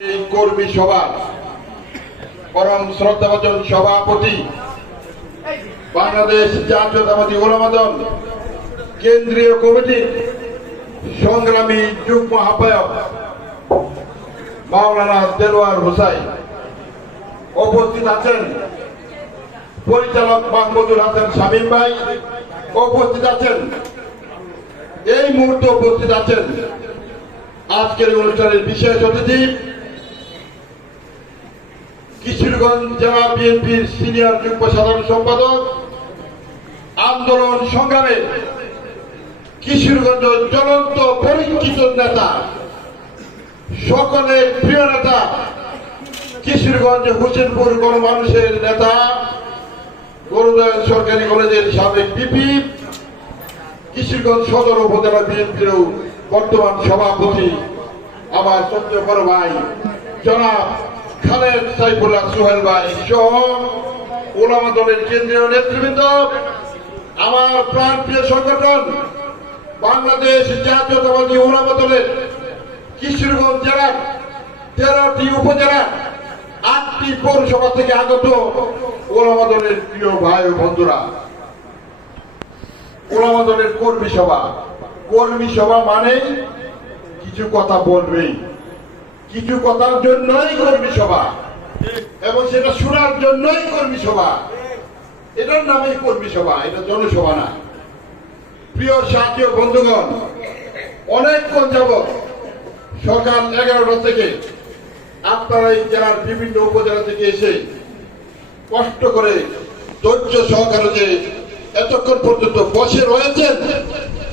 এই কর্মী সভা পরম শ্রদ্ধাভাজন সভাপতি বাংলাদেশ জাতীয়তাবাদী ওলামা দল কেন্দ্রীয় কমিটির সংগ্রামী যুগ্ম আহ্বায়ক মাওলানা দেলোয়ার হোসাইন উপস্থিত আছেন, পরিচালক মাহমুদুল হাসান শামীম ভাই উপস্থিত আছেন, এই মুহূর্তে উপস্থিত আছেন আজকের অনুষ্ঠানের বিশেষ অতিথি কিশোরগঞ্জ জেলা বিএনপির সিনিয়র যুগ্ম সাধারণ সম্পাদক, আন্দোলন সংগ্রামে কিশোরগঞ্জ জ্বলন্ত পরীক্ষিত নেতা, সকলের প্রিয় নেতা, কিশোরগঞ্জ হোসেনপুর গণমানুষের নেতা, গরুদয়াল সরকারি কলেজের সাবেক বিপি, কিশোরগঞ্জ সদর উপজেলা বিএনপির বর্তমান সভাপতি আমার ছোট্ট বড় ভাই জনাব খালেদ সাইফুল্লাহ সোহেল ভাই সহ ওলামা দলের কেন্দ্রীয় নেতৃবৃন্দ, আমার প্রাণপ্রিয় সংগঠন বাংলাদেশ জাতীয়তাবাদী ওলামা দলের কিশোরগঞ্জ জেলার 13টি উপজেলা 8টি পৌরসভা থেকে আগত ওলামা দলের প্রিয় ভাই ও বন্ধুরা, ওলামা দলের কর্মী সভা মানে কিছু কথা বলবেই, কিছু কথার জন্যই কর্মী সভা এবং সেটা শোনার জন্যই কর্মী সভা। এটার নামই কর্মী সভা, এটা জনসভা না। প্রিয় সাথী ও বন্ধুগণ, অনেকক্ষণ যাবৎ সকাল 11টা থেকে আপনারা এই জেলার বিভিন্ন উপজেলা থেকে এসে কষ্ট করে ধৈর্য সহকারে যে এতক্ষণ পর্যন্ত বসে রয়েছেন,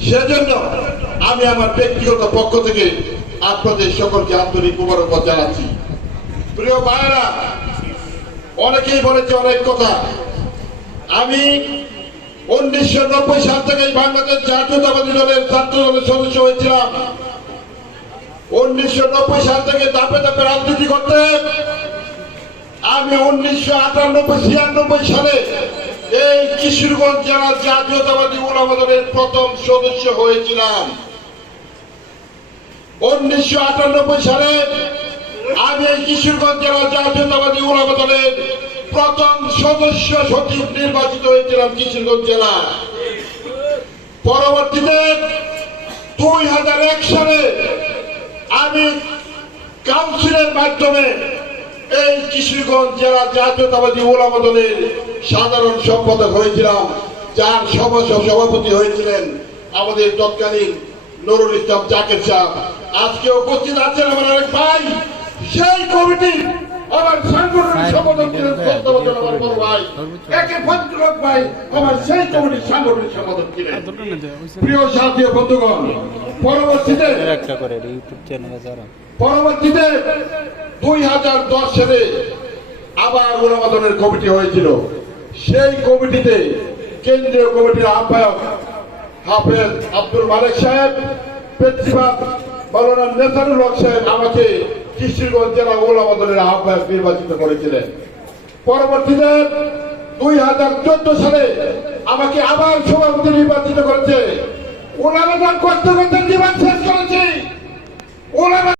সেজন্য আমি আমার ব্যক্তিগত পক্ষ থেকে আপনাদের সকলকে আন্তরিক মোবারকবাদ জানাচ্ছি। প্রিয় ভাইরা, অনেকেই বলেছে অনেক কথা। আমি 1990 সাল থেকে বাংলাদেশ জাতীয়তাবাদী দলের ছাত্র দলের সদস্য হয়েছিলাম। 1990 সাল থেকে ধাপে ধাপে রাজনীতি করতে আমি 1998-96 সালে এই কিশোরগঞ্জ জেলা জাতীয়তাবাদী ওলামা দলের প্রথম সদস্য হয়েছিলাম। 1998 সালে আমি এই কিশোরগঞ্জ জেলা জাতীয়তাবাদী ওলামা দলের প্রথম সদস্য সচিব নির্বাচিত হয়েছিলাম কিশোরগঞ্জ জেলা। পরবর্তীতে 2001 সালে আমি কাউন্সিলের মাধ্যমে এই কিশোরগঞ্জ জেলা জাতীয়তাবাদী ওলামা দলের সাধারণ সম্পাদক হয়েছিলাম, যার সভাপতি হয়েছিলেন আমাদের তৎকালীন নুরুল ইসলাম জাকের সাহেব। আজকে উপস্থিত আছেন আমার আরেক ভাই, সেই কমিটি আমার সাংগঠনিক সম্পাদক ছিলেন আমার বড় ভাই একে ভদ্রলোক ভাই, আমার সেই কমিটির সাংগঠনিক সম্পাদক ছিলেন। প্রিয় সাথী ও বন্ধুগণ, পরবর্তীতে 2010 সালে আবার ওলামা দলের কমিটি হয়েছিল। সেই কমিটিতে কেন্দ্রীয় কমিটির আহ্বায়ক হাফেজ আব্দুল মালিক সাহেব, প্রিন্সিপাল মাওলানা নেসারুল হক সাহেব আমাকে কিশোরগঞ্জ জেলা ওলামা দলের আহ্বায়ক নির্বাচিত করেছিলেন। পরবর্তীতে 2014 সালে আমাকে আবার সভাপতি নির্বাচিত করেছে। ওলামা দল কষ্ট করতে জীবন শেষ করেছি। ওলামা